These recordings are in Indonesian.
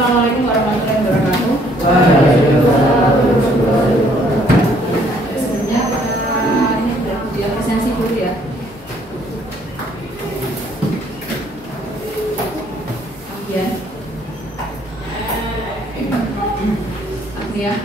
Assalamualaikum warahmatullahi wabarakatuh. Sebenarnya ini dia presensi dulu ya. Kemudian Agnia.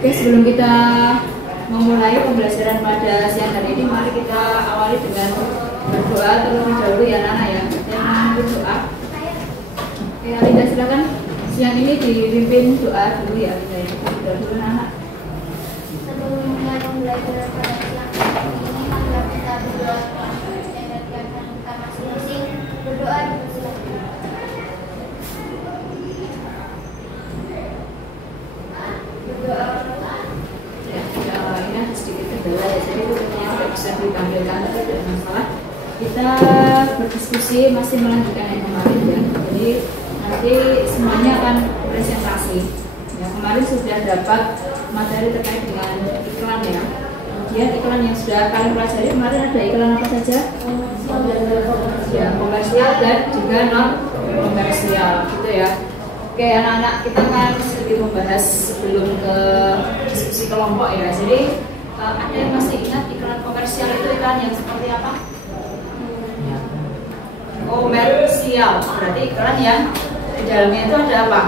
Oke, sebelum kita memulai pembelajaran pada siang hari ini, mari kita awali dengan berdoa terlebih dahulu ya Nana ya. Dan berdoa. Oke, Alinda silakan. Siang ini dipimpin doa dulu ya Alinda ya. Doa dulu Nana. Sebelum mulai pembelajaran pada siang ini, marilah kita berdoa dan kita masing-masing berdoa dipersilakan. Jadi bukunya tidak bisa ditampilkan, tapi tidak masalah. Kita berdiskusi masih melanjutkan yang kemarin ya. Jadi nanti semuanya akan presentasi. Ya, kemarin sudah dapat materi terkait dengan iklan ya. Kemudian iklan yang sudah kalian pelajari kemarin ada iklan apa saja? Ya, komersial dan juga non komersial, gitu ya. Oke anak-anak, kita akan sedikit membahas sebelum ke diskusi kelompok ya. Jadi ada yang masih ingat iklan komersial itu iklan yang seperti apa? Komersial, berarti iklan yang di dalamnya itu ada apa?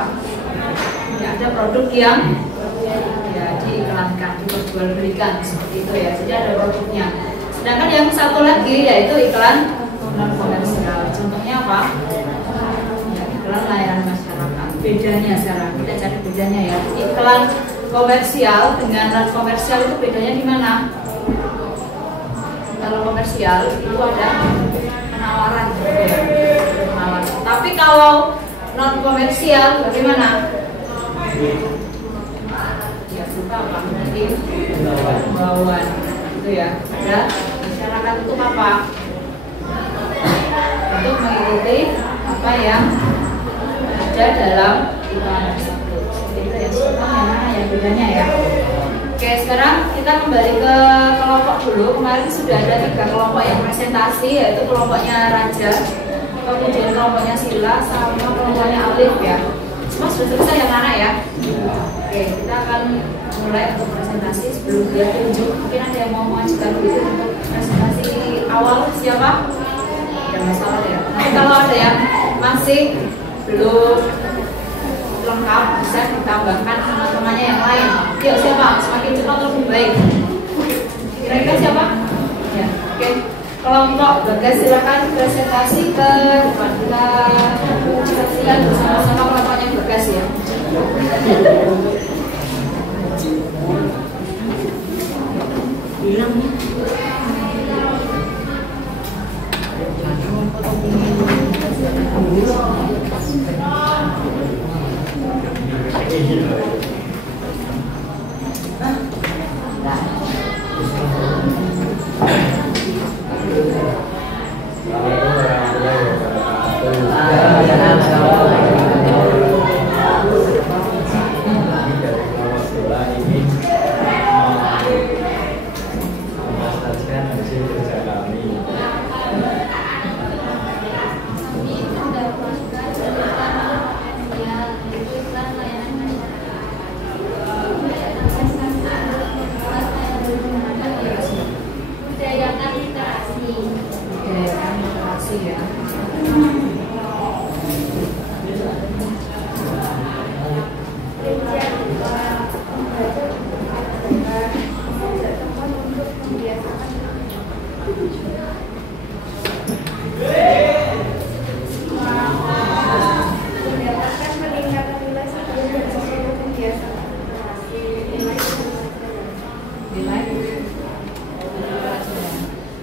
Ya, ada produk yang ya diiklankan, diperjualbelikan seperti itu ya. Jadi ada produknya. Sedangkan yang satu lagi yaitu iklan non komersial. Contohnya apa? Ya, iklan layanan masyarakat. Bedanya sekarang kita cari bedanya ya. Iklan komersial dengan non komersial itu bedanya di mana? Kalau komersial itu ada penawaran, ya. Penawaran. Tapi kalau non komersial bagaimana? Ya suka apa? Nanti himbauan itu ya. Ada masyarakat untuk apa? Untuk mengikuti apa yang ada dalam iklan tersebut. Itu yang sebenarnya yang bedanya ya. Oke, sekarang kita kembali ke kelompok dulu. Kemarin sudah ada 3 kelompok yang presentasi, yaitu kelompoknya Raja, kemudian kelompoknya Sila, sama kelompoknya Alif ya. Semua sudah selesai ya anak ya. Oke, kita akan mulai untuk presentasi. Sebelum dia tunjuk, mungkin ada yang mau mengajukan dulu untuk presentasi awal. Siapa? Ada masalah ya. Nanti kalau ada yang masih belum lengkap bisa ditambahkan teman-temannya yang lain. Yuk siapa? Semakin cepat lebih baik. Kira-kira siapa? Ya, oke. Kelompok Bagas silakan presentasi ke depan. Kita saksikan bersama-sama kelompoknya Bagas ya. Bilang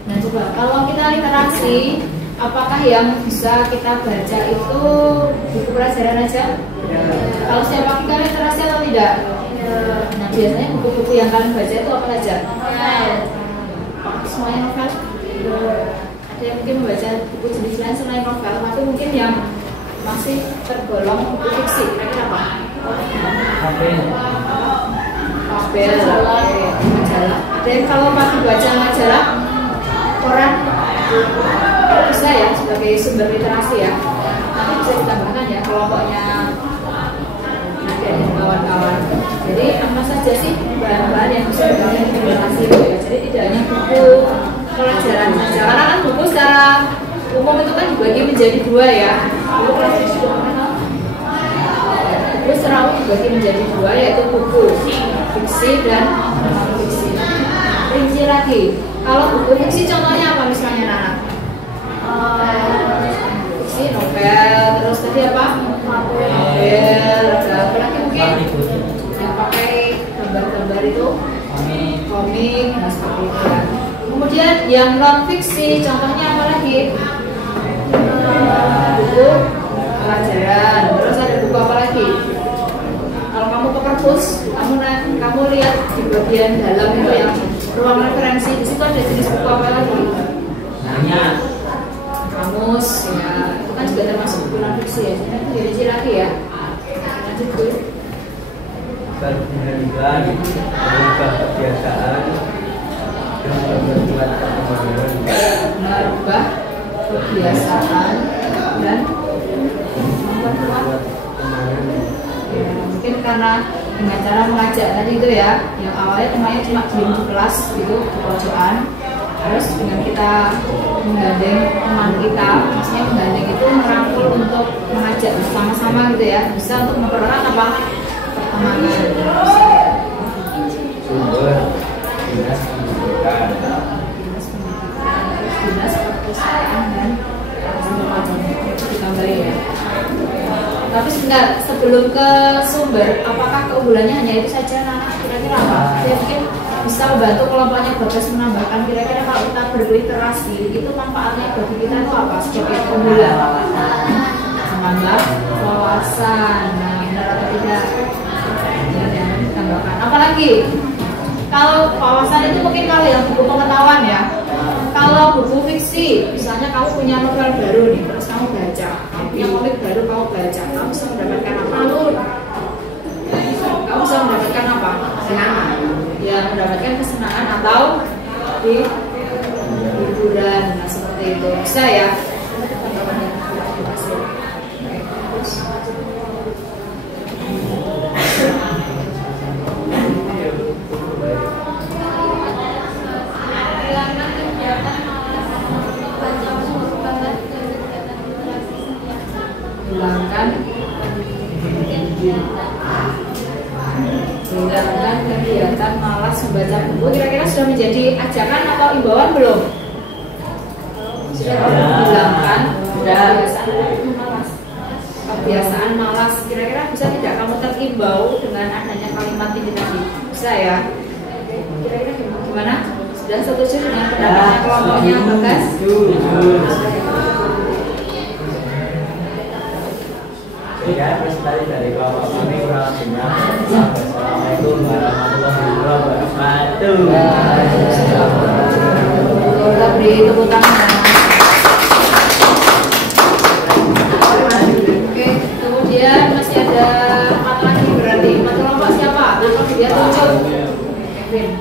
Nah coba kalau kita literasi, apakah yang bisa kita baca itu buku pelajaran aja? Kalau siapa kita literasi atau tidak? Nah biasanya buku-buku yang kalian baca itu apa saja? Semuanya novel? Ada yang mungkin membaca buku jenis lain selain novel, tapi mungkin yang masih tergolong buku fiksi, kira-kira apa? Novel, majalah. Ada yang kalau masih baca majalah, koran, bisa ya sebagai sumber literasi ya. Nanti bisa ditambahkan ya kelompoknya nanti ada kawan-kawan. Jadi apa saja sih bahan-bahan yang bisa digunakan di literasi itu ya. Jadi tidak hanya buku pelajaran saja. Karena kan buku secara umum itu kan dibagi menjadi dua ya. Buku pelajaran juga buku secara umum dibagi menjadi dua, yaitu buku fiksi dan non fiksi. Rinci lagi. Kalau buku fiksi contohnya apa misalnya Nana? Fiksi, novel, terus tadi apa? Novel, ada apa lagi mungkin? Yang pakai gambar-gambar itu? Komik, nah seperti itu ya. Kemudian yang non fiksi, contohnya apa lagi? Buku pelajaran, terus ada buku apa lagi? Kalau kamu ke perpus, kamu lihat di bagian dalam itu yang ruang referensi, di situ ada jenis buku apa lagi? Kamus, ya itu kan juga termasuk buku non fiksi ya. Jadi itu dirinci lagi ya. Lanjut Bu. Berubah kebiasaan dan membuat perkembangan. Merubah kebiasaan dan memperkuat. Ya, mungkin karena dengan cara mengajak tadi itu ya, yang awalnya temannya cuma diem di kelas gitu di pojokan, terus dengan kita menggandeng teman kita, maksudnya menggandeng itu merangkul untuk mengajak bersama-sama gitu ya, bisa untuk mempererat apa pertemanan. Sumber dinas pendidikan, dinas perpustakaan dan ditambahin ya. Tapi sebentar, sebelum ke sumber, apakah keunggulannya hanya itu saja? Nah, kira-kira apa? Saya mungkin bisa membantu kelompoknya Bagas menambahkan kira-kira kalau kita berliterasi itu manfaatnya bagi kita itu apa sebagai keunggulan? Menambah wawasan. Nah, benar atau tidak? Yang ditambahkan. Apalagi kalau wawasan itu mungkin kalau yang buku pengetahuan ya. Kalau buku fiksi, misalnya kamu punya novel baru nih, terus kamu baca, kamu punya komik baru kamu baca, kamu bisa mendapatkan apa? Kamu bisa mendapatkan apa? Kesenangan. Ya, mendapatkan kesenangan atau hiburan, nah seperti itu bisa ya. Hilangkan kegiatan malas membaca buku. Kira-kira sudah menjadi ajakan atau imbauan belum? Sudah hilangkan kebiasaan malas. Kira-kira bisa tidak kamu terimbau dengan adanya kalimat ini tadi? Bisa ya? Kira-kira gimana? Sudah setuju dengan pendapatnya kelompoknya Bagas? Ya, tadi dari kelompok kami kurang lebihnya. Assalamualaikum warahmatullahi wabarakatuh. Kita beri tepuk tangan. Oke, kemudian masih ada 4 lagi berarti. 4 kelompok siapa? Nah, dia tunjuk. Kevin.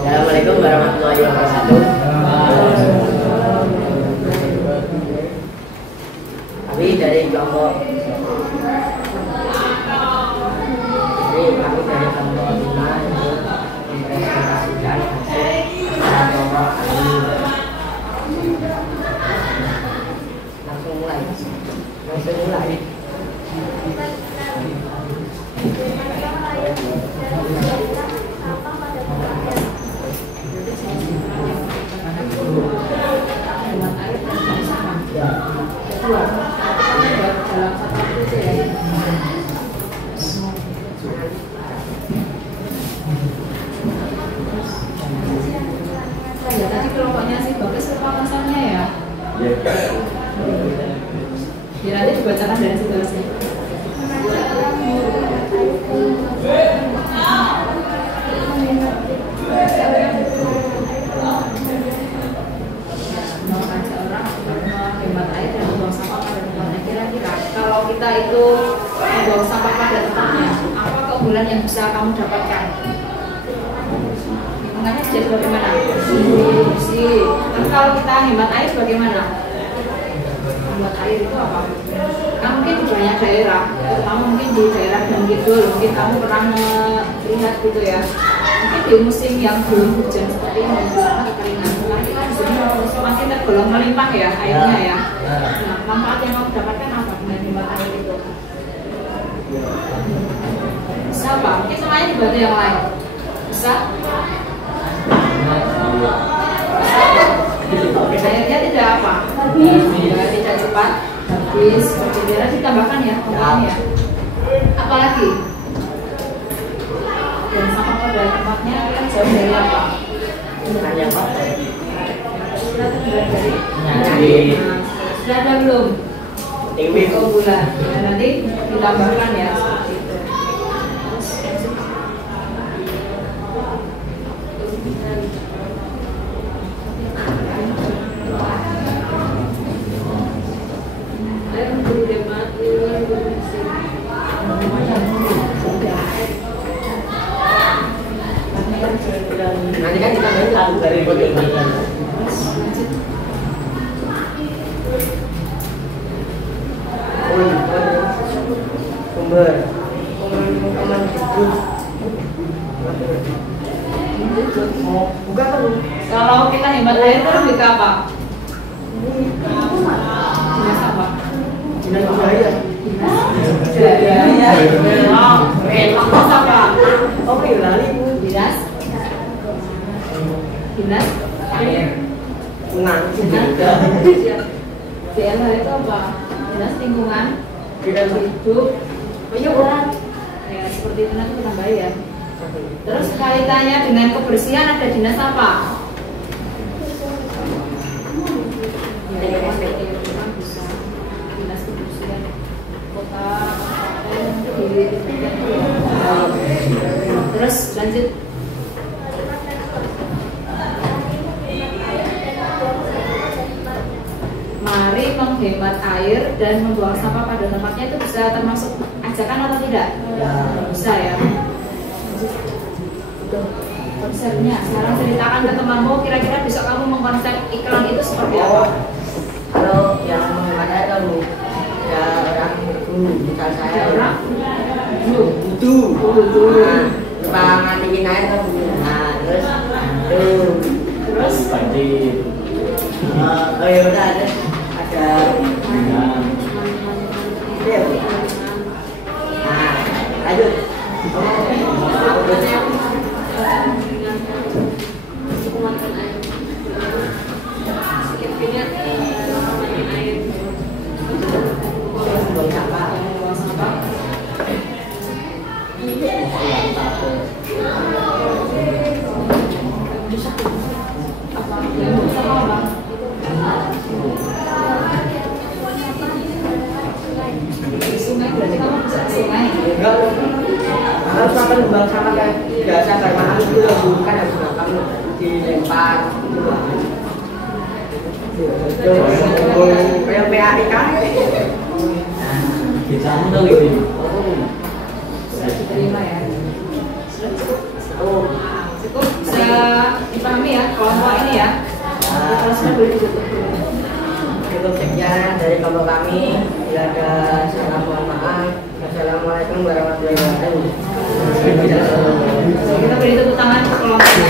Assalamualaikum warahmatullahi wabarakatuh. Kami dari kelompok Bina mempresentasikan hasil kelompok kami. Langsung mulai. Ya, tadi kelompoknya si Bagus lupa masalahnya ya. Biar nanti dibacakan dari situasi. Mengajak orang menghemat air dan membuang sampah pada tempatnya. Kira-kira kalau kita itu membuang sampah pada tempatnya, apa keunggulan yang bisa kamu dapatkan? Hitungannya jadi bagaimana? Bersih. Tapi kalau kita hemat air bagaimana? Hemat air itu apa? Nah, mungkin di banyak daerah, terutama mungkin di daerah dan Kidul, mungkin kamu pernah melihat gitu ya. Mungkin di musim yang belum hujan seperti ini, misalnya kekeringan, nanti kan di sini semakin tergolong melimpah ya airnya ya. Nah, manfaat yang kamu dapatkan apa dengan hemat air itu? Bisa apa? Mungkin semuanya dibantu yang lain. Bisa? Airnya tidak apa? Tidak cepat habis. Kemudian ditambahkan ya kompaknya. Apalagi? Dan sampah pada tempatnya kan jauh dari apa? Hanya apa? Sudah terbuat dari? Sudah ada belum? Keunggulan. Nah, nanti ditambahkan ya seperti itu. Nanti kan kita main dari foto sumber bukan kan? Kalau kita hemat air itu lebih ke apa? Dinas apa? Dinas budaya. Dinas apa? Oh, lali Bu. Dinas? Dinas? DLH itu apa? Dinas lingkungan hidup. Oh iya bukan? Ya seperti itu nanti kita bayar. Terus kaitannya dengan kebersihan ada dinas apa? Ya, bisa dinas kebersihan kota. Terus lanjut. Mari menghemat air dan membuang sampah pada tempatnya itu bisa termasuk ajakan atau tidak? Ya. Bisa ya. Konsepnya sekarang ceritakan ke temanmu, kira-kira besok kamu mengkonsep iklan itu seperti apa? Kalau yang menghemat air kan Bu, ya orang misal saya Orang butuh nah, lupa matiin air kan Bu. Nah terus terus oh ya udah ada iya Bu. Nah lanjut Sungai berarti kamu bisa ke sungai. Enggak, harus makan lubang sama kayak biasa bermakan itu bukan harus makan dilempar gitu. Kayak PAI kan? Bisa tuh ini. Sudah diterima ya. Sudah cukup. Cukup bisa dipahami ya kelompok ini ya. Terusnya boleh ditutup dulu. Cukup sekian dari kelompok kami. Bila ada salah mohon maaf. Assalamualaikum warahmatullahi wabarakatuh. Kita beri tepuk tangan ke kelompok ini.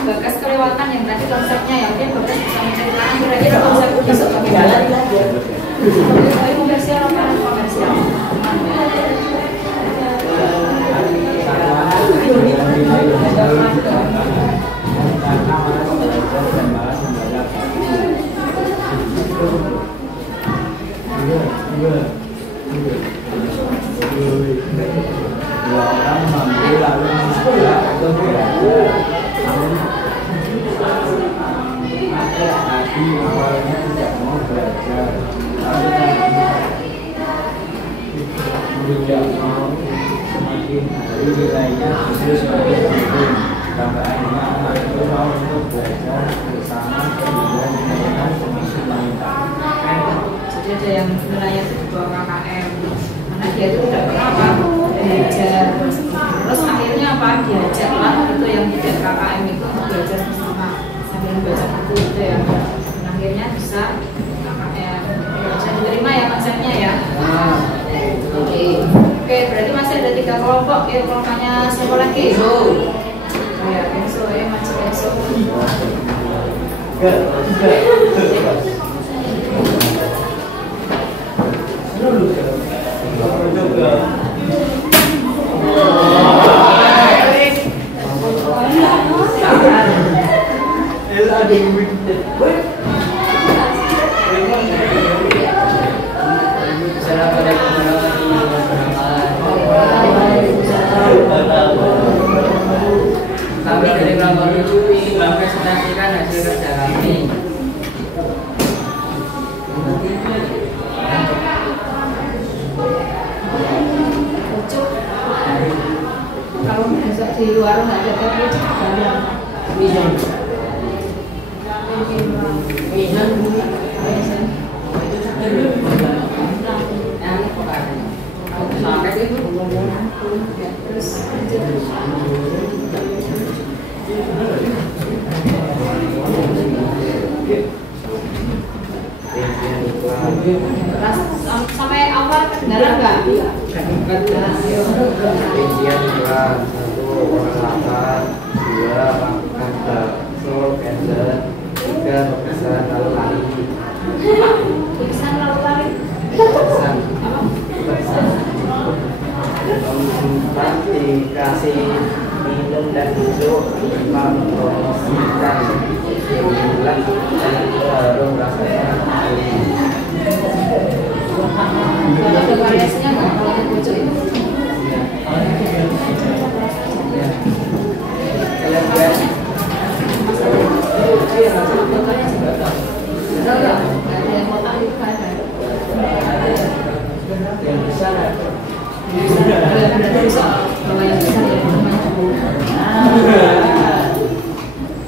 Bagas kelewatan yang tadi konsepnya ya, mungkin Bagas bisa menceritakan kira-kira konsep besok kami jalan. Tapi komersial apa komersial? Dua orang mampu lalu tapi awalnya tidak mau belajar, tidak mau semakin hari nilainya justru semakin turun. Tambahannya anak itu mau untuk belajar bersama kemudian nilainya semakin meningkat. Jadi ada yang nilainya di bawah KKM, karena dia itu tidak pernah apa belajar. Terus akhirnya apa diajaklah itu yang tidak KKM itu untuk belajar bersama sambil membaca buku itu ya. Dan akhirnya bisa KKM. Bisa diterima ya konsepnya ya. Oke, berarti masih ada 3 kelompok ya. Kelompoknya siapa lagi? Oh ya, Enso ya, macam Enso. Kami dari kelompok itu ingin mempresentasikan hasil kerja kami. Pucuk. Kalau besok di luar nggak ada pucuk, ada Mission. terus lanjut. Sampai awal kedengaran nggak? Rincian kelas 1 pengelatan, 2 lakukan bakso, cancel, 3 pemesan lalu lari. Tulisan lalu lari. Pesan, Apa? pesan. Keempat dikasih minum dan duduk, mempromosikan bulan dan baru rasanya. Kalau ada variasinya nggak kalau di pucuk itu? Yang besar Berarti bisa kalau yang besar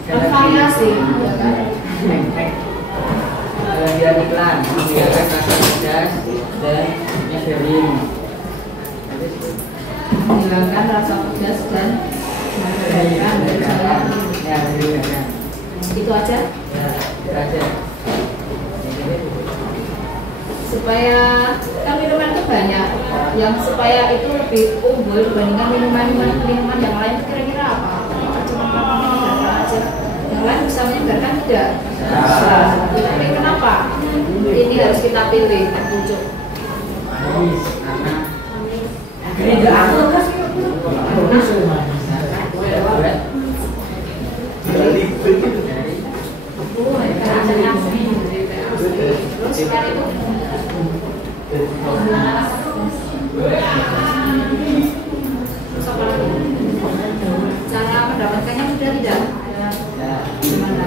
ya kan variasi ya kan? Bagian iklan, menghilangkan rasa pedas dan nyegerin. Menghilangkan rasa pedas dan menghilangkan rasa Ya, ya. itu aja Ya, itu aja. supaya kan minuman itu banyak yang supaya itu lebih unggul dibandingkan minuman yang lain kira-kira apa? Apakah cuma menyegarkan aja? Yang lain bisa menyegarkan tidak? Bisa. Tapi kenapa ini harus kita pilih pucuk? Ini udah aku kan? Terus kan itu gimana? Terus apa lagi? Cara mendapatkannya mudah tidak? Gimana?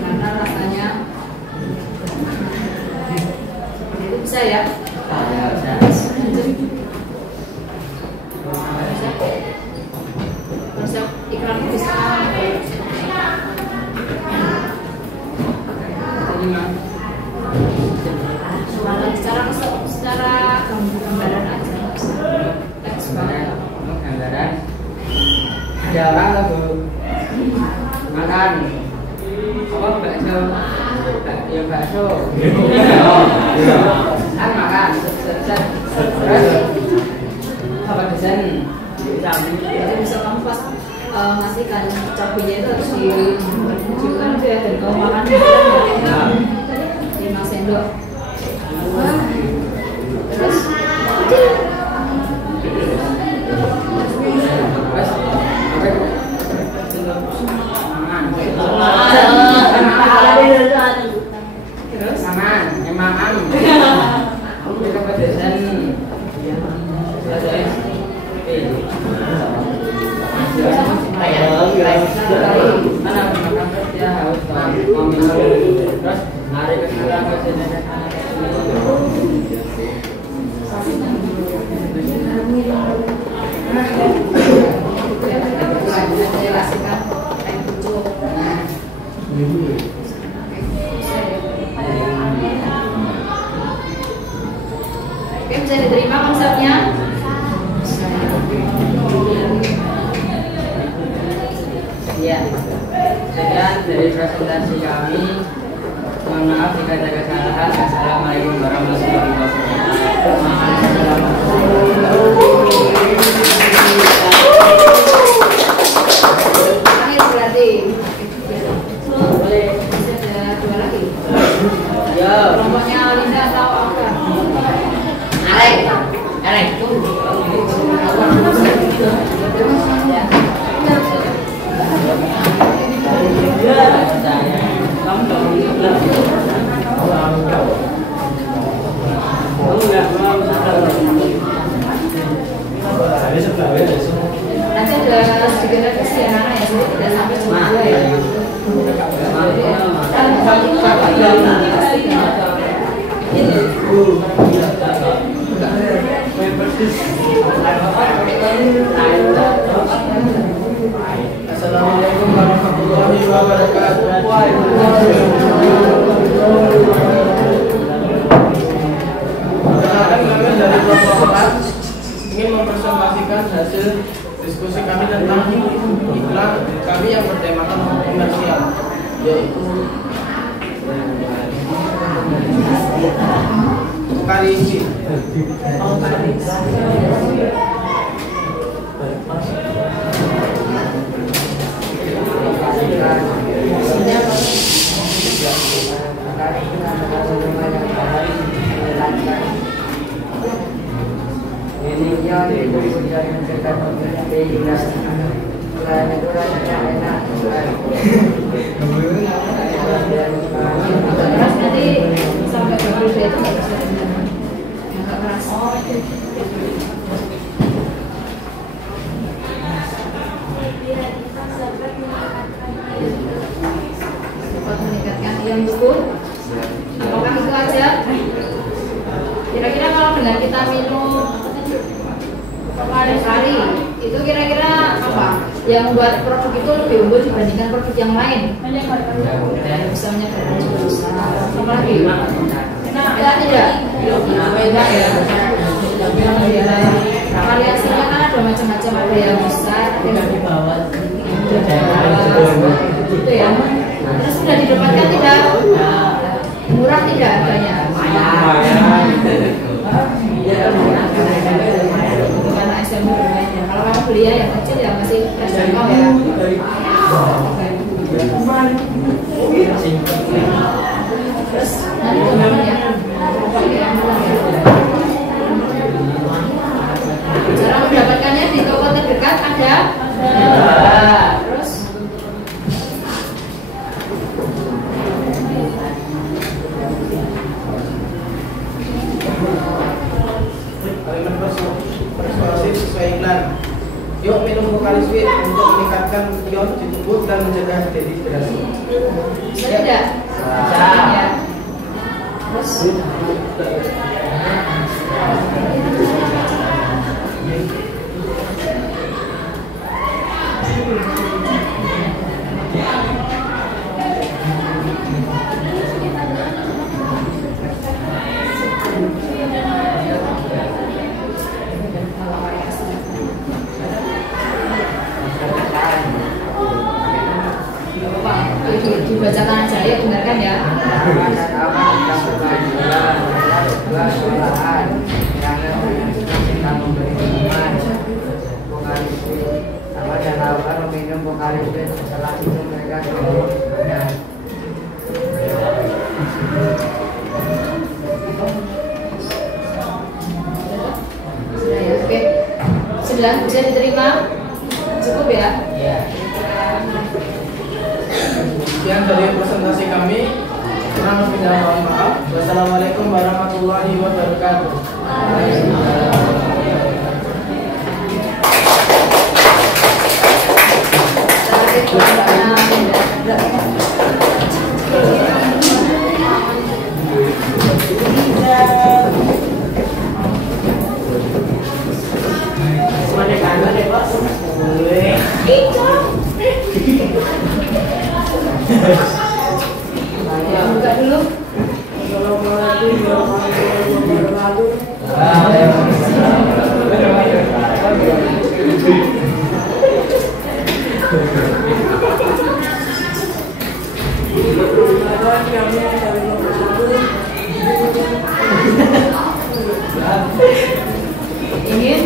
Karena rasanya itu bisa ya? Resep iklan bisa. Secara gambaran aja. Teks banget. Gambaran. Ada orang lagi makan apa bakso, ya bakso, kan makan, terus apa desain, Jadi bisa kamu pas ngasihkan cabenya itu harus ditunjukkan itu ya, dan kamu makan 5 sendok. Terus terus aman, emang aman. Kamu bisa pedesan, mana makan dia harus ngomong terus hari kedua Oke, bisa diterima konsepnya? Ya, sekian dari presentasi kami. Mohon maaf jika ada kesalahan. Assalamualaikum warahmatullahi wabarakatuh. Akhir berarti. Boleh. Bisa ada 2 lagi. Ya. Kelompoknya Linda atau Alka? Arek. Nanti ada sedikit revisi ya Nana ya, jadi tidak sampai cuma 2 ya. Assalamualaikum warahmatullahi wabarakatuh. Kami dari kelompok 4 ingin mempresentasikan hasil diskusi kami tentang iklan kami yang bertemakan komersial, yaitu kali ini. Keras nanti sampai berbeda itu nggak bisa didengar. Yang nggak keras. Dapat meningkatkan yang buku. Apakah itu aja? Kira-kira kalau dengan kita minum hari itu kira-kira apa yang membuat produk itu lebih unggul dibandingkan produk yang lain? Bisa menyebarkan juga bisa. Apa lagi? Tidak. Beda ya. Variasinya kan ada macam-macam, ada yang besar, ada yang di bawah. Itu ya. Terus sudah didapatkan tidak? Murah tidak harganya? Karena SMB bermainnya. Kalau kamu beli ya yang kecil ya masih terjangkau ya. Terus Nanti teman-teman ya. Oke, ya. Cara mendapatkannya di toko terdekat ada. Terus kalimat persuasif sesuai iklan. Yuk minum Vokalis Fit untuk meningkatkan ion di tubuh dan mencegah dehidrasi. bisa tidak? Bisa. Ya. Terus dibacakan aja ya, dengarkan ya. Setelah itu mereka berdoa. Sudah ya, oke. Sudah bisa diterima? Cukup ya? Iya. Sekian dari presentasi kami. Kurang lebihnya mohon maaf. Wassalamualaikum warahmatullahi wabarakatuh. Ya, buka dulu. Ingin?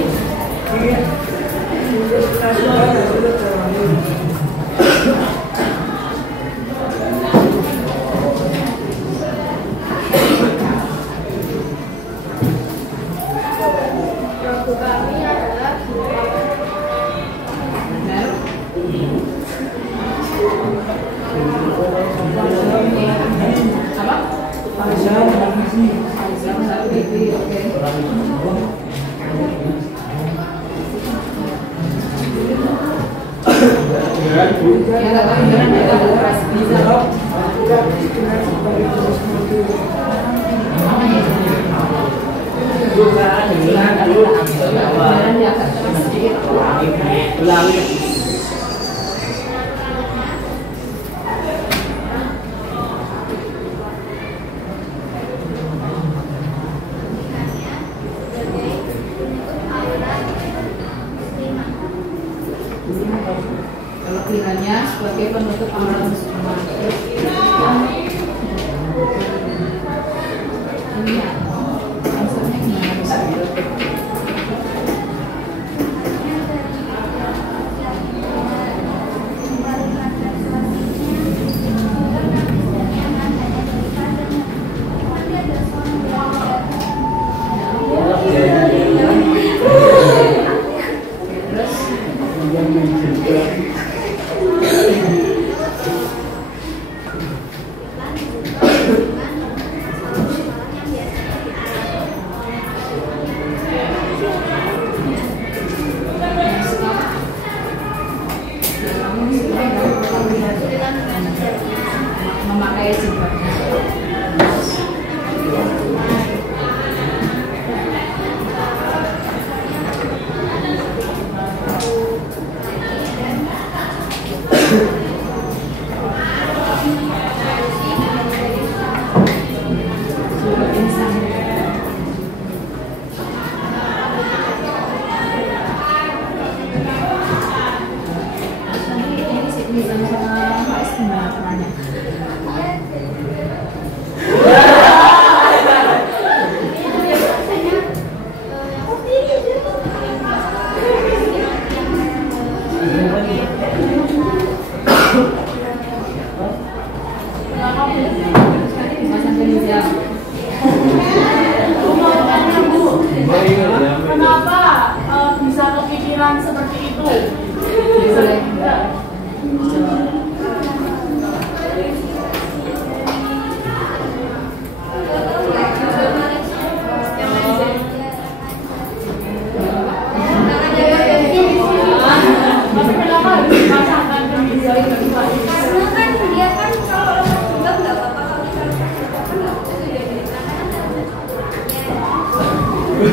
Lagu kami adalah Benar. Apa? Azam satu bibi, oke. Ya, nggak tahu beneran kita beras bisa. Beneran dia agak keras sedikit. sebagai penutup aurat muslimah. Kelebihannya sebagai penutup aurat muslimah. Ini ya, answernya gimana bisa? Terus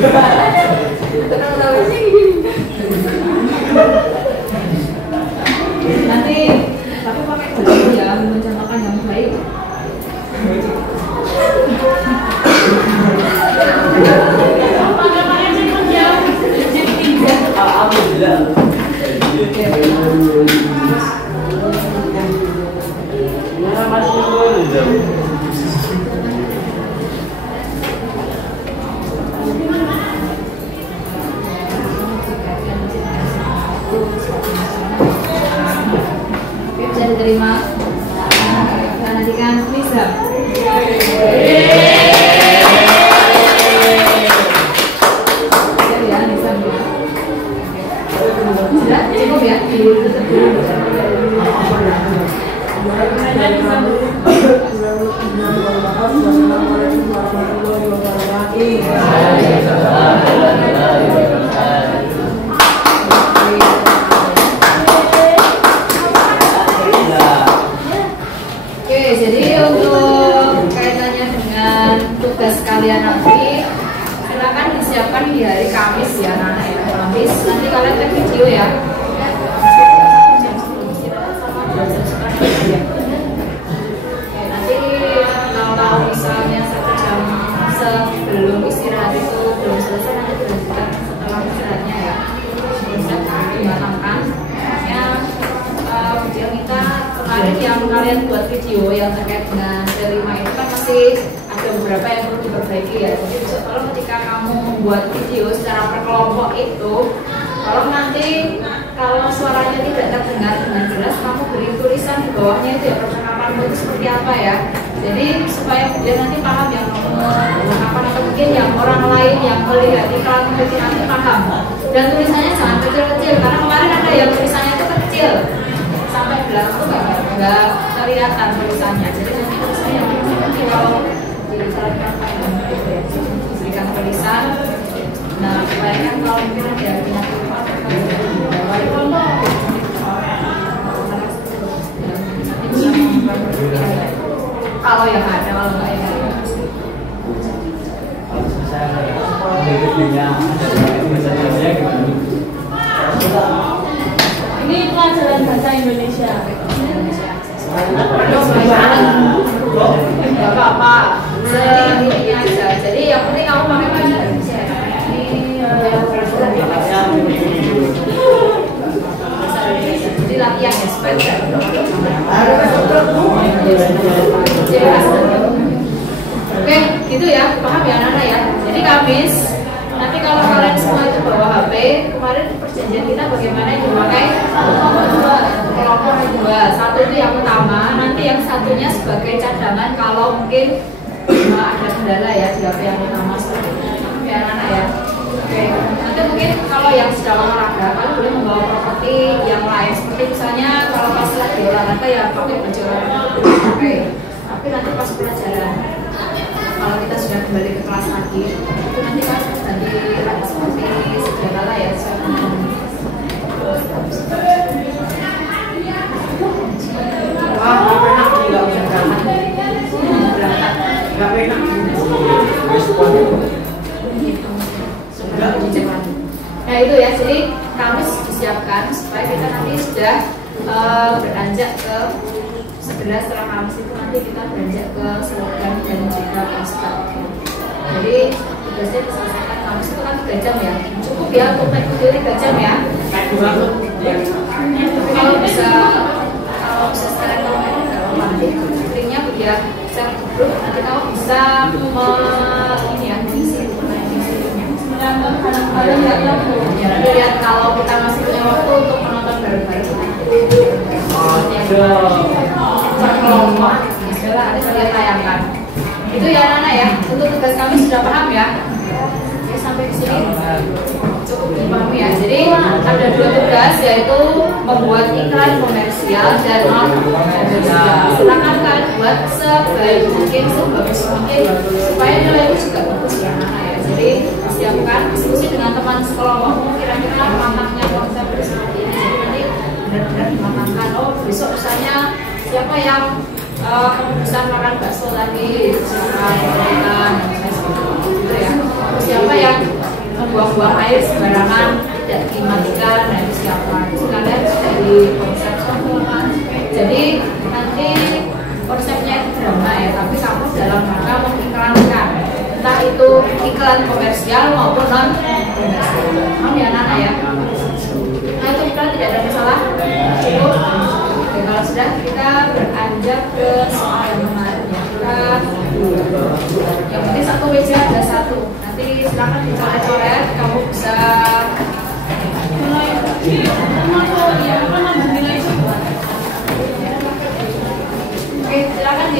Nanti tapi pakai dulu ya, mencontohkan yang baik. Oke, bisa diterima. Kita nantikan bisa. Ya, bisa ya. Sudah cukup ya, ditutup dulu. Oke, jadi untuk kaitannya dengan tugas kalian nanti, silakan disiapkan di hari Kamis ya, anak-anak ya. Kamis nanti kalian cek video ya. Oke, nanti kalau misalnya 1 jam sebelum istirahat itu belum selesai, nanti dilanjutkan setelah istirahatnya ya. Bisa dimatangkan. Video kita kemarin yang kalian buat video yang terkait dengan D5 itu kan masih ada beberapa yang perlu diperbaiki ya. Jadi besok kalau ketika kamu membuat video secara per kelompok itu, kalau nanti kalau suaranya tidak terdengar dengan jelas, kamu beri tulisan di bawahnya itu ya percakapanmu itu seperti apa ya. Jadi supaya dia nanti paham yang percakapan atau mungkin yang orang lain yang melihat iklan itu nanti paham. Dan tulisannya jangan kecil-kecil karena kemarin ada yang tulisannya itu kecil sampai belakang tuh nggak kelihatan tulisannya. Jadi nanti tulisannya yang nanti kalau disarankan berikan tulisan. Nah, supaya kan kalau mungkin ada minat kalau yang ada, kalau nggak ya. Ini pelajaran bahasa Indonesia. Gak apa-apa, ini aja. Jadi yang penting kamu pakai bahasa Indonesia. Jadi latihan ya supaya oke, gitu ya, paham ya anak-anak ya. Jadi Kamis, nanti kalau kalian semua itu bawa HP, kemarin perjanjian kita bagaimana yang dipakai kelompok 2. Satu itu yang utama, nanti yang satunya sebagai cadangan kalau mungkin ada kendala ya di HP yang utama seperti itu. Ya anak-anak ya. Oke, nanti mungkin kalau yang sedang olahraga, kalian boleh membawa properti yang lain. Seperti misalnya kalau pas lagi olahraga ya pakai baju olahraga. Oke, tapi nanti pas pelajaran, kalau kita sudah kembali ke kelas lagi, itu nanti kan nanti ada seperti segala ya. Wah, nggak pernah nggak usah berangkat. Nggak pernah. Nah itu ya, jadi Kamis disiapkan supaya kita nanti sudah beranjak ke segera setelah Kamis itu nanti kita beranjak ke slogan dan juga poster. Jadi tugasnya diselesaikan Kamis itu kan 3 jam ya, cukup ya untuk naik video 3 jam ya. Kalau bisa sekarang kalau ini nggak apa-apa, nanti linknya biar share ke grup, nanti kamu bisa ini ya mengisi. Ya, nanti lihat kalau kita masih punya waktu untuk menonton bareng-bareng. Berkelompok, istilah ada kita tayangkan. Itu ya anak-anak ya. Untuk tugas kami sudah paham ya. Oke, sampai di sini cukup dipahami ya. Jadi ada 2 tugas, yaitu membuat iklan komersial dan komersial. Silakan kalian buat sebaik mungkin, sebagus mungkin supaya nilai itu juga bagus ya anak-anak ya. Jadi siapkan diskusi dengan teman sekolahmu, kira-kira matangnya konsep seperti ini. Jadi nanti benar-benar dimatangkan. Oh besok misalnya siapa yang bisa makan bakso tadi, siapa yang makan, gitu ya. Siapa yang itu iklan komersial maupun non komersial. Paham ya anak-anak ya? Nah itu iklan tidak ada masalah. Cukup. Oke, kalau sudah kita beranjak ke soal yang kemarin ya. Kita yang penting satu WJ ada satu. Nanti silakan dicoret-coret. Kamu bisa oke, silakan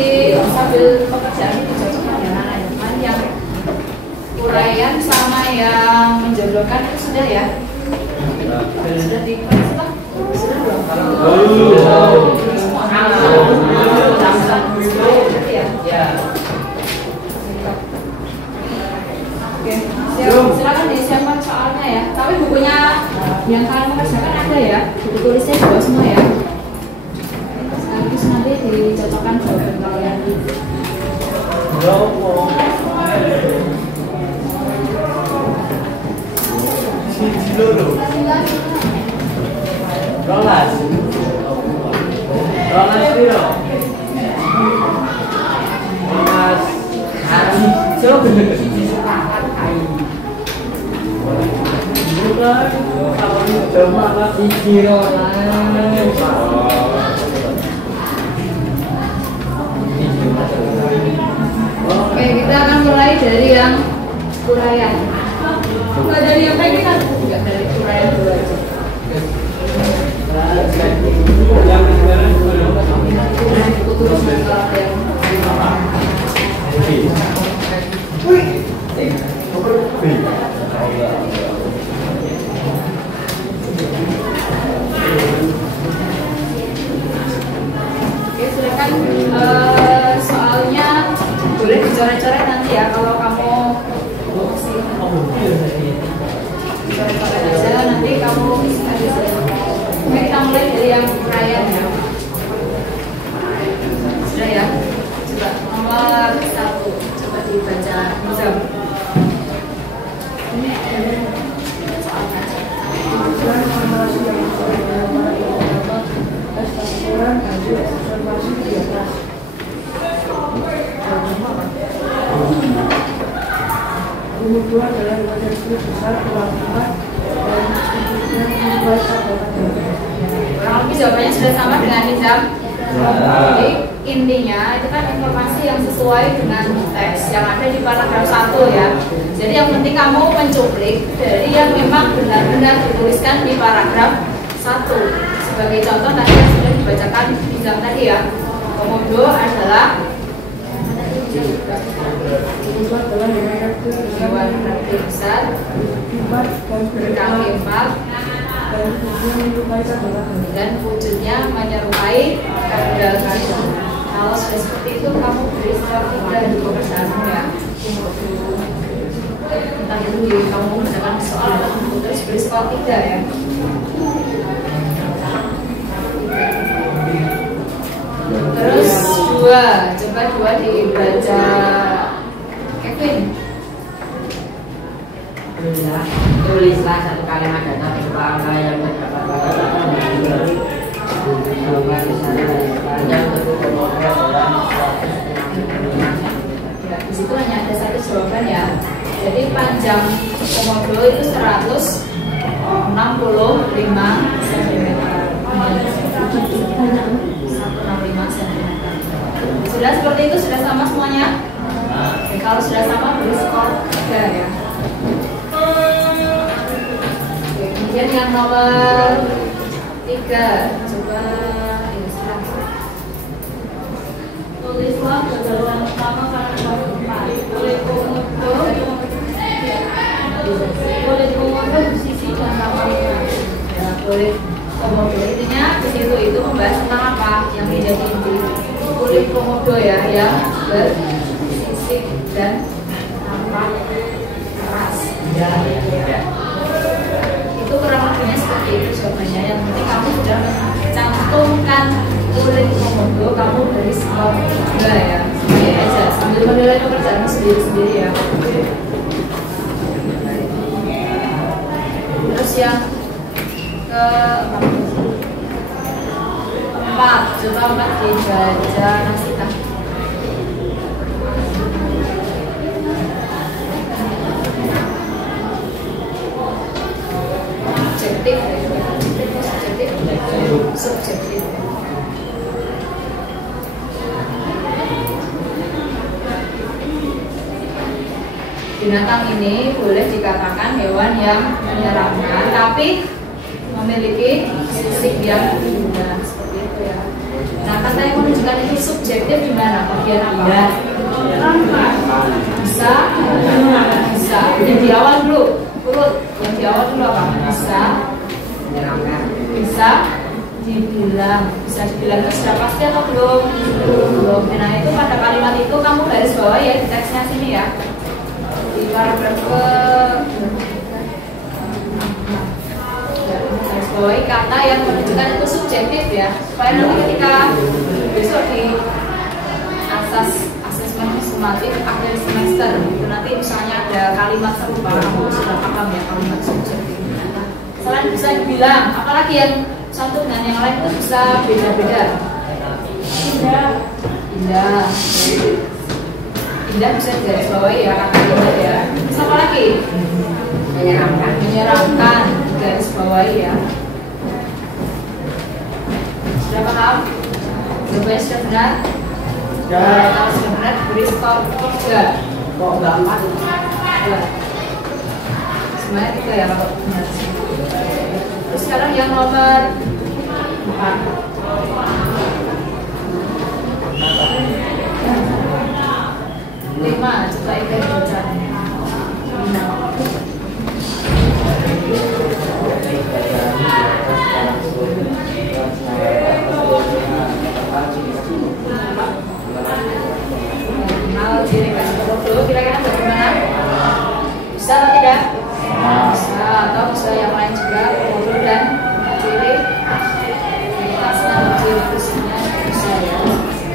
sambil pekerjaan dicocokkan ya anak-anak yang uraian sama yang menjodohkan itu sudah ya. Sudah dikoreksi Pak? Sudah belum? Ya. Oke, silakan disiapkan soalnya ya. Tapi bukunya yang kalian mengerjakan ada ya. Buku tulisnya juga semua ya. Terus nanti dicocokkan jawaban kalian. Oke, kita akan mulai dari yang uraian. Enggak dari yang pengen kan? Enggak, dari uraian dulu aja. Buku tulis kalau yang oke, silakan soalnya boleh dicoret-coret nanti ya kalau kamu coret-coret aja nanti kamu bisa. Oke, kita mulai dari yang uraian ya. Sudah ya? Coba nomor 1 coba dibaca jam. Kemudian adalah bagian besar kewajiban dan kurang lebih jawabannya sudah sama dengan Nizam. Jadi intinya itu kan informasi yang sesuai dengan teks yang ada di paragraf 1 ya. Jadi yang penting kamu mencuplik dari yang memang benar-benar dituliskan di paragraf 1. Sebagai contoh tadi yang sudah dibacakan Nizam tadi ya. Komodo adalah hewan reptil besar, berkaki 4, dan wujudnya menyerupai kadal kayu. Kalau sudah seperti itu kamu beri skor 3 di pekerjaanmu ya. Entah itu kamu mengerjakan soal terus beri skor 3 ya. Terus 2, coba 2 dibaca Kevin. Tulislah satu kalimat data berupa angka yang terdapat pada dari panjang ya, di situ hanya ada satu jawaban ya. Jadi panjang komodo itu 165 cm. 165 cm. Sudah seperti itu, sudah sama semuanya? Oke, kalau sudah sama beri skor 3 ya. Oke, kemudian yang nomor 3, coba ini silahkan. Tulislah jawaban pertama paragraf 4. Kulit komodo bersisi dan kapalnya. Ya, kulit komodo intinya di situ itu membahas tentang apa yang menjadi inti. Kulit komodo ya yang bersisik dan tampak keras. Ya. Itu kurang lebihnya seperti itu jawabannya. Yang penting kamu sudah cantumkan kulit komodo, kamu dari skor 3 ya. Ini aja sambil menilai pekerjaan sendiri-sendiri ya. Terus yang ke-4, coba 4 dibaca Nasita. binatang ini boleh dikatakan hewan yang menyeramkan, tapi memiliki sisik yang indah, seperti itu ya. Nah, kata yang menunjukkan itu subjektif gimana? Bagian apa? Bisa, bisa. Yang di awal dulu, urut. Yang di awal dulu apa? Bisa, bisa dibilang. Bisa dibilang itu sudah pasti atau belum? Belum. Nah, itu pada kalimat itu kamu garis bawah ya di teksnya sini ya. Di paragraf ke bawahi kata yang menunjukkan itu subjektif ya, supaya nanti ketika besok di asesmen sumatif akhir semester itu nanti misalnya ada kalimat serupa kamu sudah paham ya kalimat subjektif. Selain bisa dibilang, apalagi yang satu dengan yang lain itu bisa beda-beda. Indah bisa digaris bawahi ya kata indah ya. Terus apa lagi? Menyeramkan garis bawahi ya. Sudah paham? Jawabannya sudah benar? Kalau sudah benar, beri skor 3. Kok nggak 4? 2. Semuanya 3 ya kalau benar. Terus sekarang yang nomor 4. 5, coba itu baca. 5. Kenal ciri khas komodo, kira-kira bagaimana? Bisa atau tidak? Bisa, atau bisa yang lain juga, komodo dan ciri khasnya, ciri khususnya bisa ya.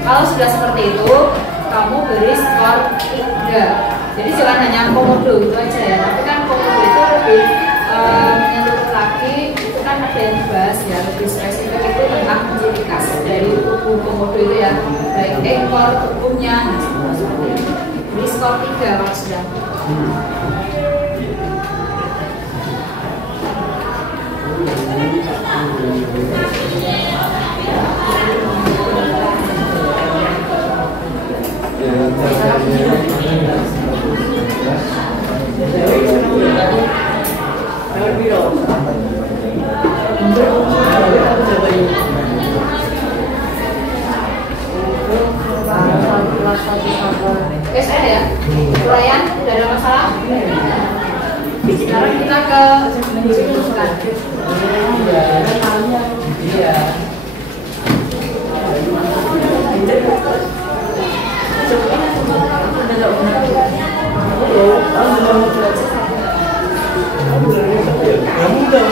Kalau sudah seperti itu, kamu beri skor 3. Jadi jangan hanya komodo gitu aja ya, tapi kan komodo itu lebih menyeluruh lagi, itu kan ada yang dibahas ya, lebih spesifik itu tentang ciri khas dari tubuh komodo itu ya, baik ekor, tubuhnya, nah seperti itu. Beri skor 3 kalau sudah. Oke, saya ya. Uraian, tidak ada masalah. Sekarang kita ke menunjukkan. Iya.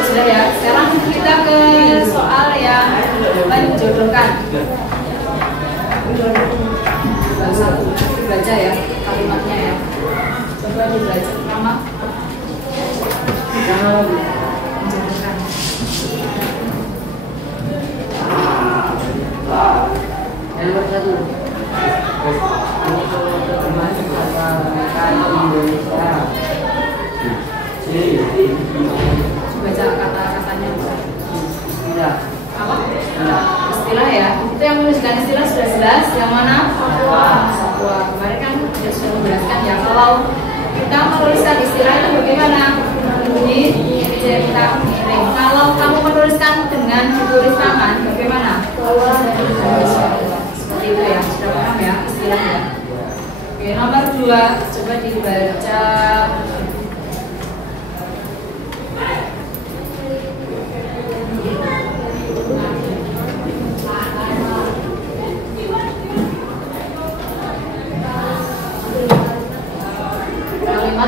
Sudah ya. Sekarang kita ke soal yang menjodohkan. Satu, dibaca ya kalimatnya ya. Coba dibaca pertama. Menjodohkan. Nomor 1. Ini komodo termasuk kata mereka Indonesia. Baca kata-katanya. Tidak. Apa? Istilah ya. Itu yang menuliskan istilah sudah jelas. Yang mana? Satwa. Kemarin kan sudah menjelaskan ya. Kalau kita menuliskan istilah itu bagaimana? Bunyi cerita miring. Kalau kamu menuliskan dengan tulis tangan, bagaimana? Seperti itu ya. Sudah paham ya istilahnya. Oke, nomor 2. Coba dibaca.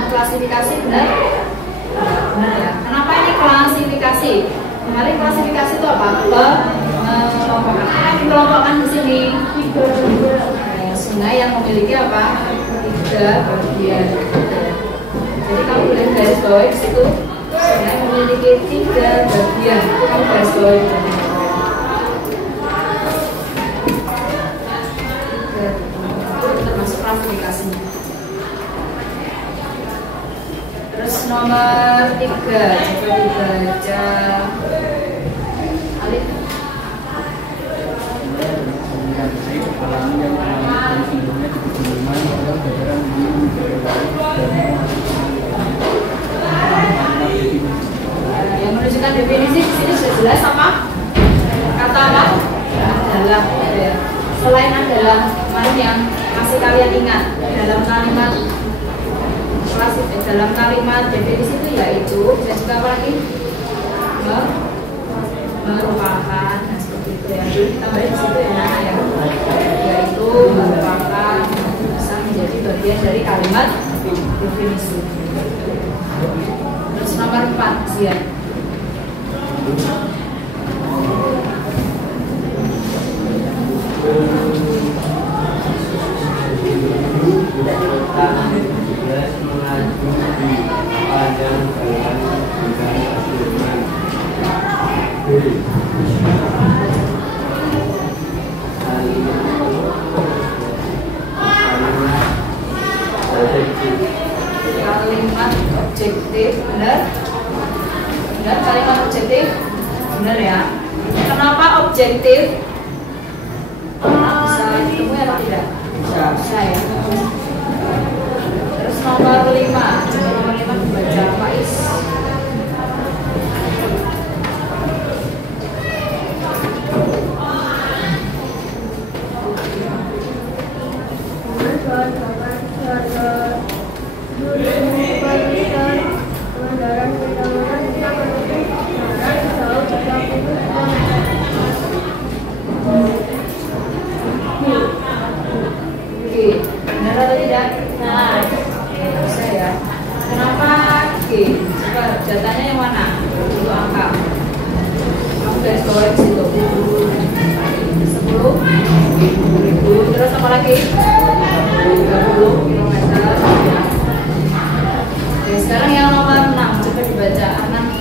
Klasifikasi benar? Benar ya. Kenapa ini klasifikasi? Kemarin klasifikasi itu apa? Dikelompokkan di sini. Sungai yang memiliki apa? 3 bagian. Jadi kamu boleh garis bawahi di situ. Sungai memiliki 3 bagian. Itu kamu garis bawahi. Itu termasuk klasifikasinya. Terus nomor 3, coba dibaca. Alif. Alami yang sebelumnya kecenderungan pada jajaran di dalam kalimat definisi itu yaitu, dan juga apa lagi? Merupakan, nah seperti itu ya. Jadi kita balik di situ ya, yaitu merupakan bisa menjadi bagian dari kalimat definisi. Terus nomor 4, Zian. Kalimat objektif, benar? Benar, kalimat objektif, benar ya. Kenapa objektif? Bisa ditemui atau tidak? Bisa ya. Terus nomor 5, coba nomor 5 dibaca Faiz. Oke, benar atau tidak? Nah, bisa ya. Kenapa G? Coba datanya yang mana? Untuk angka. Kamu garis bawah di situ. 10.000. Terus apa lagi? 30 kilometer. Oke, sekarang yang nomor 6 coba dibaca anak.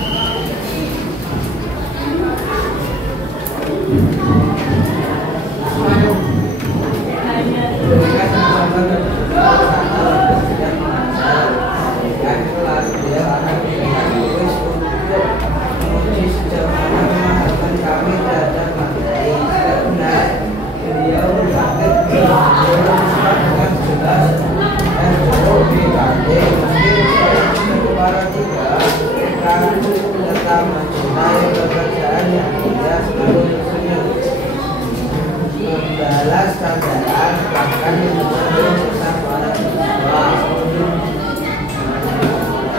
Membalas keadaan bahkan menyebutkan para siswa.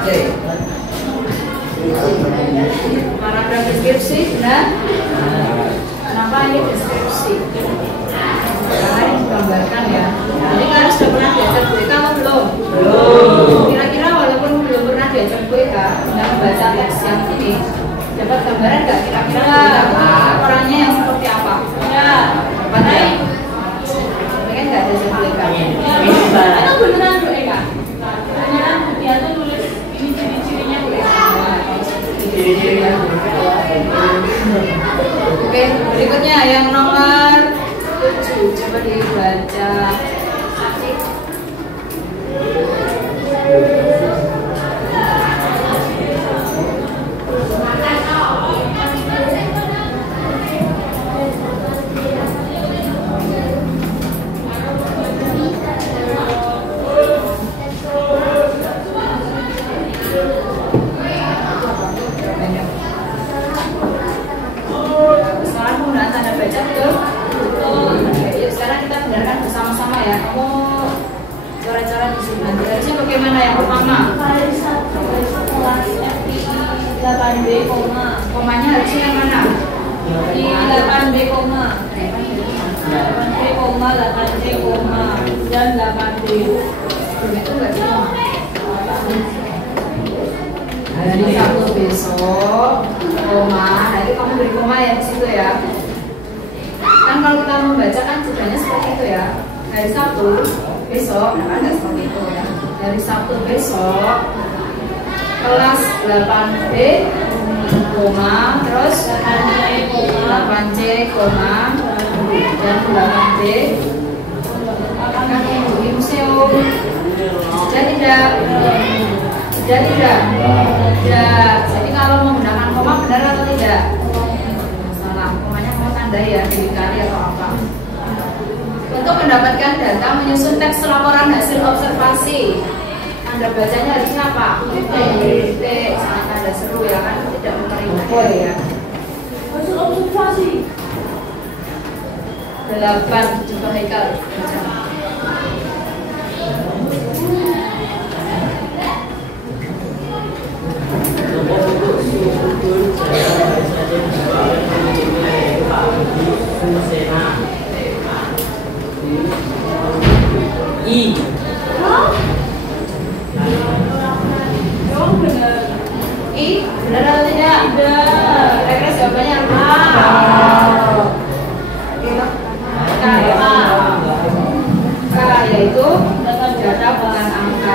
C. Paragraf deskripsi, benar? Kenapa ini deskripsi? Karena ini digambarkan ya. Ini kan sudah pernah diajar BK atau belum? Belum. Kira-kira walaupun belum pernah diajar BK, dengan membaca teks yang ini, dapat gambaran nggak kira-kira orangnya yang seperti apa? Ya. Dapat ya? Mungkin nggak ada yang BK. Itu beneran Bu Eka? Beneran dia tuh tulis ini ciri-cirinya Bu Eka. Oke, berikutnya yang nomor 7, coba dibaca. Sekarang penggunaan tanda baca betul? Yuk sekarang kita dengarkan bersama-sama ya. Kamu cara-cara di sini. Nanti harusnya bagaimana yang pertama? FPI 8B, Komanya harusnya yang mana? di 8B, 8C, dan 8D. Itu nggak cuma. Hari Sabtu besok, koma. Nanti kamu beri koma ya di situ ya. Kan kalau kita membaca kan judulnya seperti itu ya. Hari Sabtu besok, nah kan nggak seperti itu ya. Hari Sabtu besok, kelas 8B, koma, terus 8C, koma, dan 8D akan mengunjungi museum. Sudah tidak? Sudah tidak? Tidak. Jadi kalau menggunakan koma benar atau tidak? Salah. Komanya kamu tandai ya, dikali atau apa? Untuk mendapatkan data menyusun teks laporan hasil observasi, Anda bacanya harusnya apa? T. Sangat ada seru ya kan? Tidak menerima ya. Hasil observasi 8 juga Haikal.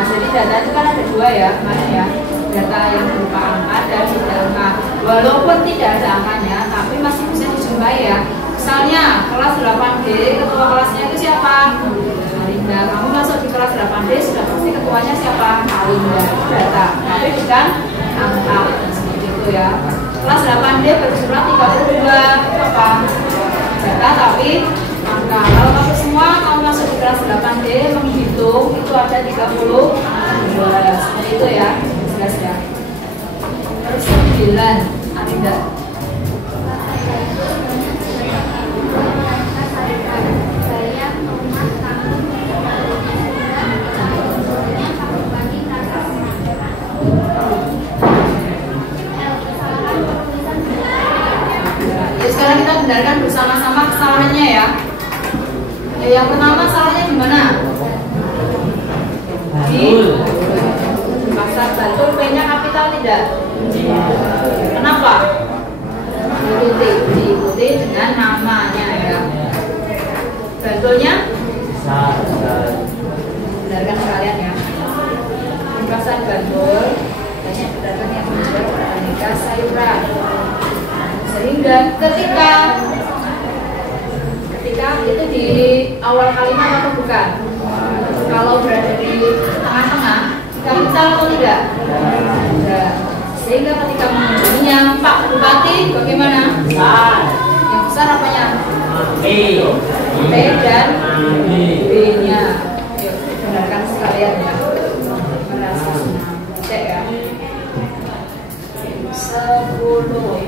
jadi data itu kan ada dua ya, kemarin ya. Data yang berupa angka dan tidak angka. Walaupun tidak ada angkanya, tapi masih bisa dijumpai ya. Misalnya kelas 8D, ketua kelasnya itu siapa? Alinda. Kamu masuk di kelas 8D, sudah pasti ketuanya siapa? Alinda. Data, tapi bukan angka. Seperti itu ya. Kelas 8D berjumlah 32, itu apa? Data tapi angka. Kalau kamu semua kamu masuk di kelas 8D menghitung itu ada 32. Seperti itu ya. Jelas ya. Terus 9, Alinda. Sekarang kita benarkan bersama-sama kesalahannya ya. Yang pertama salahnya di mana? Di pasar Bantul, P-nya kapital tidak? Kenapa? Diikuti dengan namanya ya. Bantulnya? Benarkan sekalian ya. Di pasar Bantul banyak pedagang yang menjual aneka sayuran. Sehingga ketika itu di awal kalimat atau bukan? Kalau berada di tengah-tengah, kapital atau tidak? Tidak. Sehingga ketika mengunjunginya, Pak Bupati bagaimana? Yang besar apanya? P dan B-nya. Yuk, benarkan sekalian ya. Merasa senang. Cek ya. 10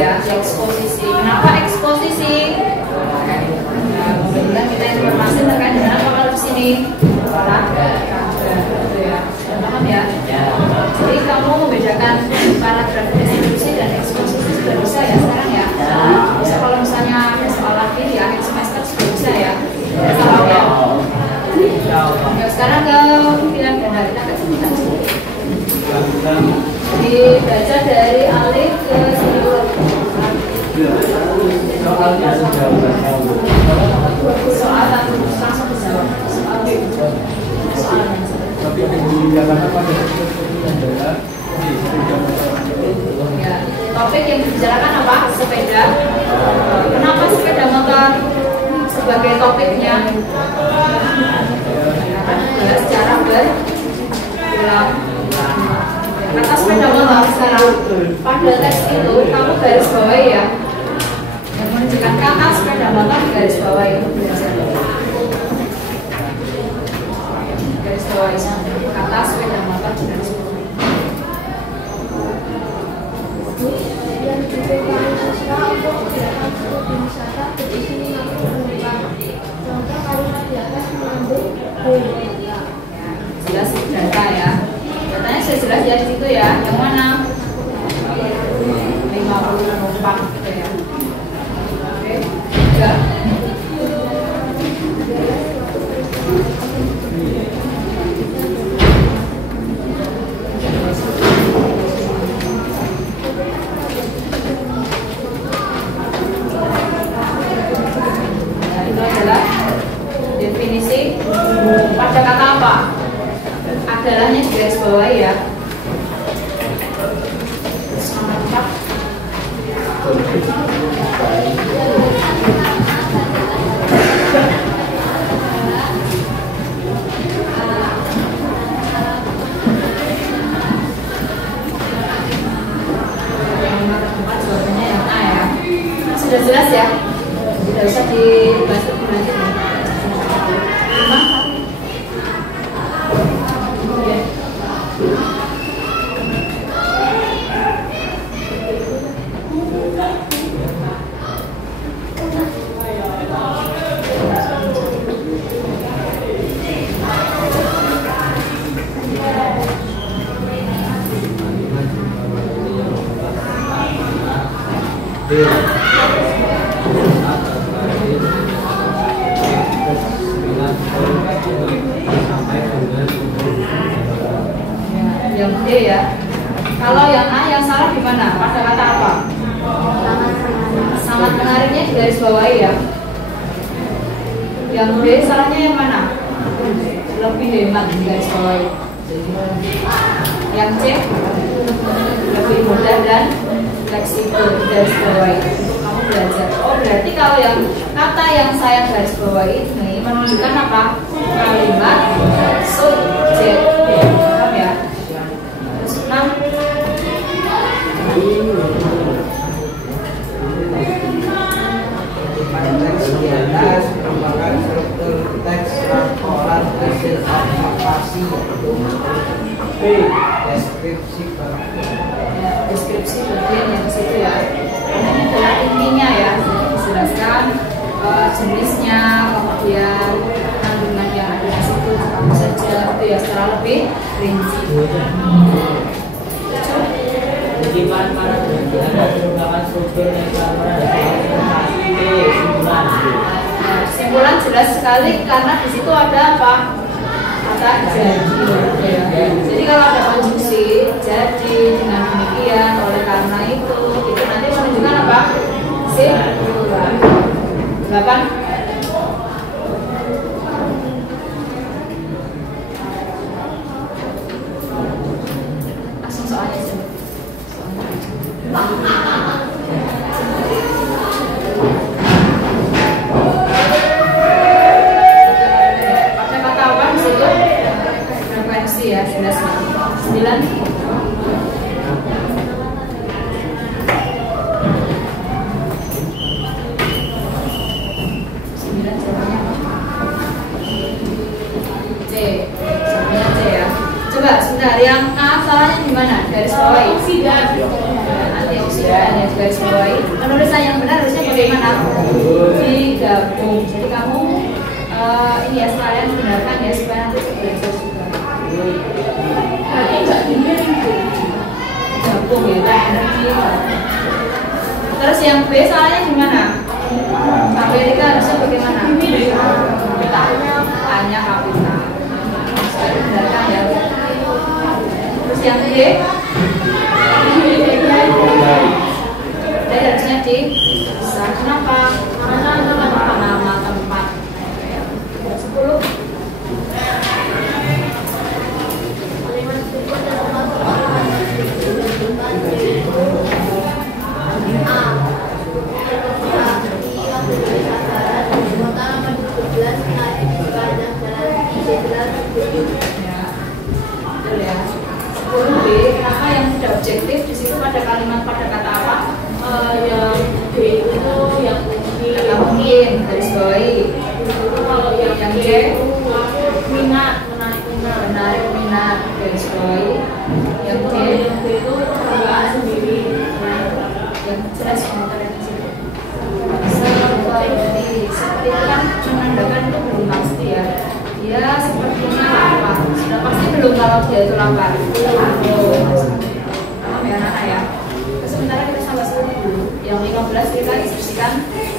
ya, eksposisi. Kenapa eksposisi? Memberikan kita informasi terkait dengan apa kalau di sini? Olahraga, gitu ya. Paham ya? Jadi kamu membedakan paragraf deskripsi dan eksposisi sudah bisa ya sekarang ya. Bisa kalau misalnya ada soal lagi di akhir semester sudah bisa ya. Paham ya? Oke, sekarang ke pilihan ganda kita ke sini. Dibaca dari alif ke singular. Soal langsung dijawab. Soal tapi yang dibicarakan pada ya, topik yang dibicarakan apa? Sepeda. Kenapa sepeda motor sebagai topiknya? Karena secara berulang. Kata sepeda motor sekarang pada teks itu kamu garis bawahi ya. Yang menunjukkan kata sepeda motor garis bawahi itu belajar. Garis bawahi kata sepeda motor garis bawahi. Dan juga kami siswa untuk kegiatan studi wisata berisi 50 contoh kalimat di atas mengandung Jelas data ya. Datanya sudah jelas ya di situ ya. Yang mana? 50 penumpang gitu ya. Oke. 3. Itu adalah definisi pada kata apa? Adalahnya di garis bawah ya. Semangat. Jawabannya yang A ya. Sudah jelas ya? Tidak usah dibahas lebih lanjut ya. garis bawahi ya. Yang B salahnya yang mana? Lebih hemat di garis bawahi. Yang C lebih mudah dan fleksibel di garis bawahi. Kamu belajar. Oh berarti kalau yang kata yang saya garis bawahi ini menunjukkan apa? Kalimat subjektif. Paham ya? Terus 6. Pada teks di atas merupakan struktur teks laporan hasil observasi deskripsi Ya, deskripsi bagian yang di situ ya. Karena ini adalah intinya ya, dijelaskan jenisnya, kemudian kandungan yang ada di situ apa saja itu ya secara lebih rinci. Jadi para merupakan struktur yang laporan Kesimpulan jelas sekali karena di situ ada apa? Kata jadi. Jadi kalau ada konjungsi jadi dengan demikian oleh karena itu nanti menunjukkan apa? Kesimpulan. 8. Langsung soalnya sih. Ya, 9. C, sebenarnya C ya. Coba sebentar, yang A salahnya di mana? Garis bawahi. Antioksidan ya, garis bawahi. Penulisan yang benar harusnya bagaimana? Digabung. Jadi kamu ini ya sekalian benarkan ya supaya nanti belajar juga. Berarti enggak dimiring Gabung ya, energi. Terus yang B salahnya di mana? Amerika harusnya bagaimana? Tanya kapital. Saya benarkan ya. Terus yang D? Harusnya di kenapa? Nama tempat. 10. B, kenapa yang tidak objektif di situ pada kalimat pada kata apa? yang B itu yang Mungkin garis bawahi. kalau yang C minat, menarik minat garis bawahi. Yang D yang B itu perlombaan sendiri. yang jelas komentarnya di situ. Seperti kan menandakan itu belum pasti ya. Dia sepertinya lapar. Sudah pasti belum kalau dia itu lapar. Paham ya anak ya. Sementara kita sampai 10 dulu. Yang 15 kita instruksikan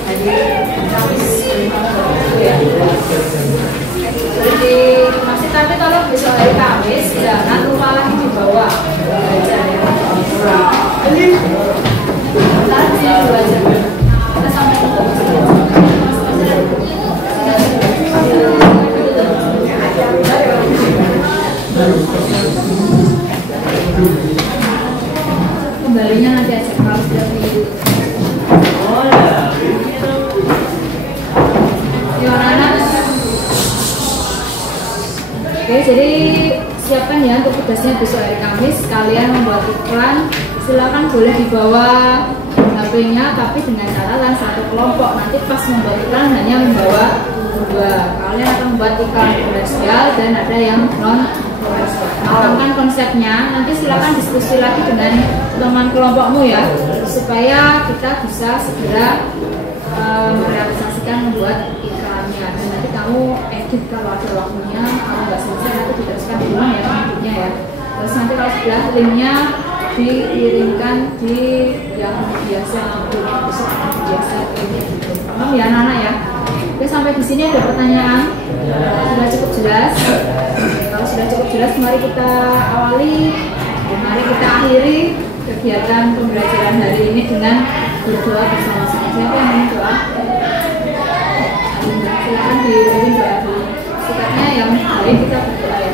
hari Kamis ya. Jadi masih tapi kalau besok hari Kamis jangan lupa lagi dibawa belajar ya. Tadi belajar. Kita sampai kembalinya nanti aja kalau sudah di Oke, jadi siapkan ya untuk tugasnya besok hari Kamis. Kalian membuat iklan, silakan boleh dibawa HP-nya, tapi dengan catatan satu kelompok. Nanti pas membuat iklan hanya membawa 2. Kalian akan membuat iklan komersial dan ada yang non komersial. Matangkan konsepnya. Nanti silakan diskusi lagi dengan teman kelompokmu ya, supaya kita bisa segera merealisasikan membuat iklannya. Dan nanti kamu edit kalau ada waktunya. Kalau nggak selesai nanti diteruskan dulu ya selanjutnya ya. Terus nanti kalau sudah linknya dikirimkan di yang biasa biasa gitu. Paham ya anak-anak ya? Oke, sampai di sini ada pertanyaan. Sudah cukup jelas? Kalau sudah cukup jelas, mari kita awali. Mari kita akhiri kegiatan pembelajaran hari ini dengan berdoa bersama-sama. Siapa yang ingin doa? yang baik, kita berdoa ya.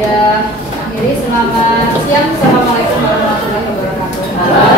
Ya, akhiri selamat siang. Assalamualaikum warahmatullahi wabarakatuh.